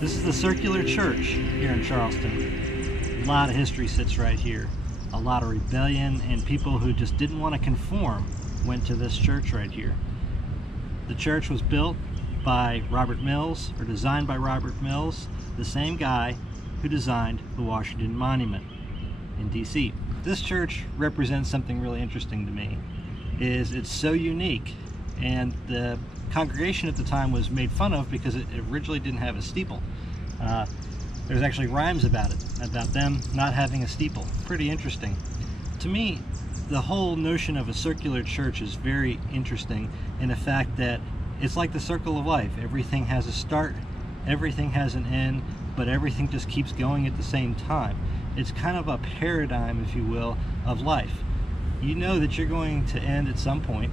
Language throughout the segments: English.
This is the Circular Church here in Charleston. A lot of history sits right here. A lot of rebellion, and people who just didn't want to conform went to this church right here. The church was built by Robert Mills, or designed by Robert Mills, the same guy who designed the Washington Monument in DC. This church represents something really interesting to me. It's so unique, and the congregation at the time was made fun of because it originally didn't have a steeple. There's actually rhymes about it, about them not having a steeple. Pretty interesting. To me, the whole notion of a circular church is very interesting in the fact that it's like the circle of life. Everything has a start, everything has an end, but everything just keeps going at the same time. It's kind of a paradigm, if you will, of life. You know that you're going to end at some point,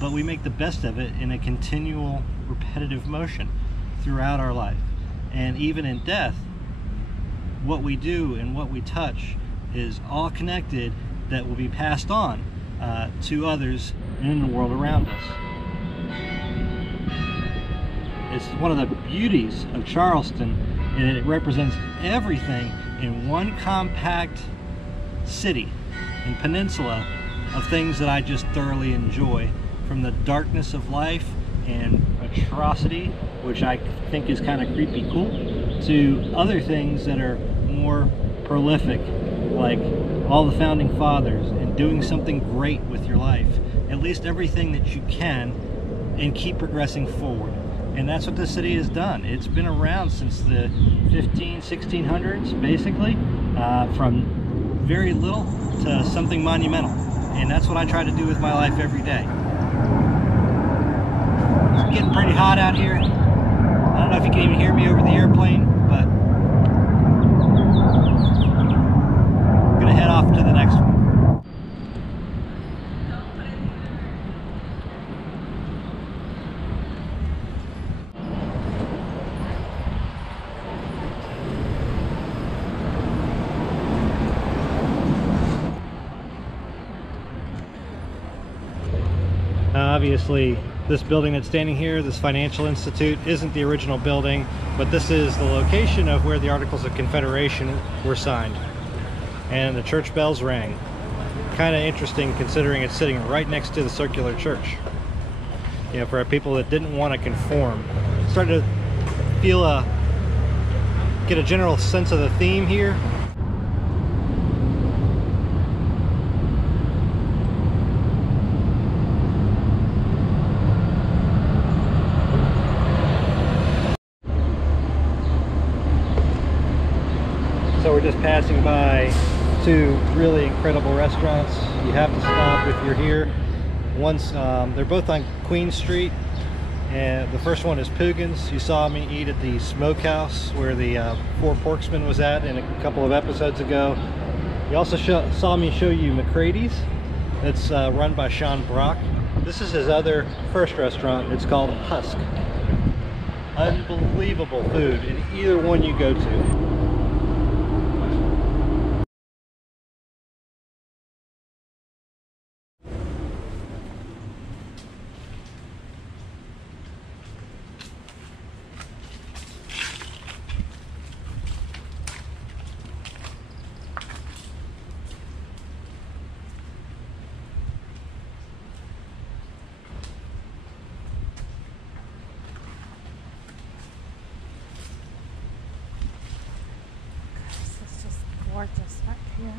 but we make the best of it in a continual, repetitive motion throughout our life. And even in death, what we do and what we touch is all connected, that will be passed on to others in the world around us. It's one of the beauties of Charleston, and it represents everything in one compact city and peninsula of things that I just thoroughly enjoy, from the darkness of life and atrocity, which I think is kind of creepy cool, to other things that are more prolific, like all the founding fathers and doing something great with your life, at least everything that you can, and keep progressing forward. And that's what the city has done. It's been around since the 1600s, basically, from very little to something monumental. And that's what I try to do with my life every day. It's getting pretty hot out here. I don't know if you can even hear me over the airplane, but I'm gonna head off to the next one. Obviously, this building that's standing here, this financial institute, isn't the original building, but this is the location of where the Articles of Confederation were signed. And the church bells rang. Kind of interesting considering it's sitting right next to the Circular Church. You know, for people that didn't want to conform. Started to feel get a general sense of the theme here. So we're just passing by two really incredible restaurants. You have to stop if you're here. They're both on Queen Street, and the first one is Poogan's. You saw me eat at the smokehouse where the Four Porksmen was at in a couple of episodes ago. You also saw me show you McCrady's. It's run by Sean Brock. This is his other first restaurant. It's called Husk. Unbelievable food in either one you go to. Gorgeous back here.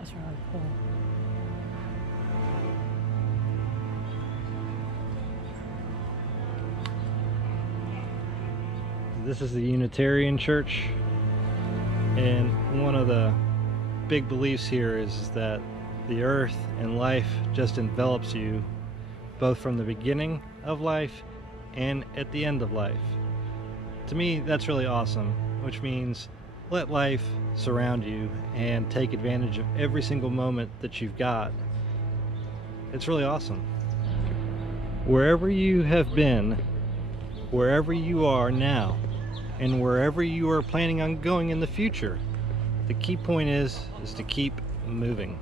That's really cool. This is the Unitarian Church, and one of the big beliefs here is that the earth and life just envelops you, both from the beginning of life and at the end of life. To me, that's really awesome, which means let life surround you and take advantage of every single moment that you've got. It's really awesome. Wherever you have been, wherever you are now, and wherever you are planning on going in the future, the key point is to keep moving.